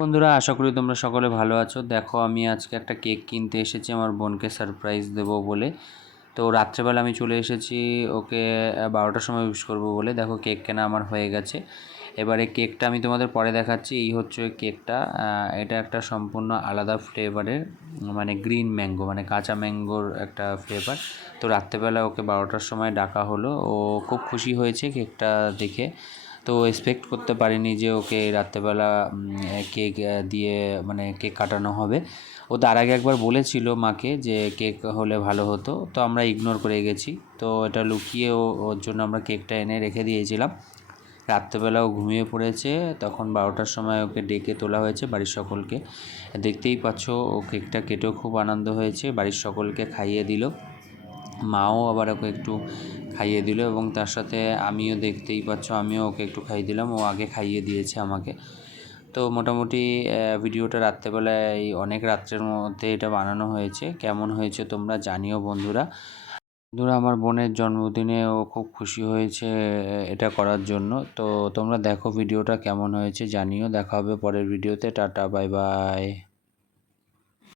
বন্ধুরা, আশা করি তোমরা সকলে ভালো আছো। দেখো, আমি আজকে একটা কেক কিনতে এসেছি আমার বোনকে সারপ্রাইজ দেবো বলে। তো রাত্রেবেলা আমি চলে এসেছি ওকে 12টার সময় উইশ করবো বলে। দেখো, কেক কেনা আমার হয়ে গেছে। এবারে কেকটা আমি তোমাদের পরে দেখাচ্ছি। এই হচ্ছে ওই কেকটা। এটা একটা সম্পূর্ণ আলাদা ফ্লেভারের, মানে গ্রিন ম্যাঙ্গো, মানে কাঁচা ম্যাঙ্গোর একটা ফ্লেভার। তো রাত্রেবেলা ওকে 12টার সময় ডাকা হলো। ও খুব খুশি হয়েছে কেকটা দেখে। তো এক্সপেক্ট করতে পারিনি যে ওকে রাত্রেবেলা কেক দিয়ে মানে কেক কাটানো হবে। ও তার আগে একবার বলেছিল মাকে যে কেক হলে ভালো হতো, তো আমরা ইগনোর করে গেছি। তো এটা লুকিয়ে ওর জন্য আমরা কেকটা এনে রেখে দিয়েছিলাম। রাত্রেবেলা ও ঘুমিয়ে পড়েছে, তখন 12টার সময় ওকে ডেকে তোলা হয়েছে বাড়ির সকলকে। দেখতেই পাচ্ছ, ও কেকটা কেটেও খুব আনন্দ হয়েছে, বাড়ির সকলকে খাইয়ে দিল। মাও আবার ওকে একটু খাইয়ে দিল এবং তার সাথে আমিও, দেখতেই পাচ্ছ, আমিও ওকে একটু খাইয়ে দিলাম। ও আগে খাইয়ে দিয়েছে আমাকে। তো মোটামুটি ভিডিওটা রাত্রেবেলায় অনেক রাত্রের মধ্যে এটা বানানো হয়েছে। কেমন হয়েছে তোমরা জানিও বন্ধুরা। আমার বোনের জন্মদিনে ও খুব খুশি হয়েছে এটা করার জন্য। তো তোমরা দেখো ভিডিওটা কেমন হয়েছে জানিও। দেখা হবে পরের ভিডিওতে। Tata, bye bye.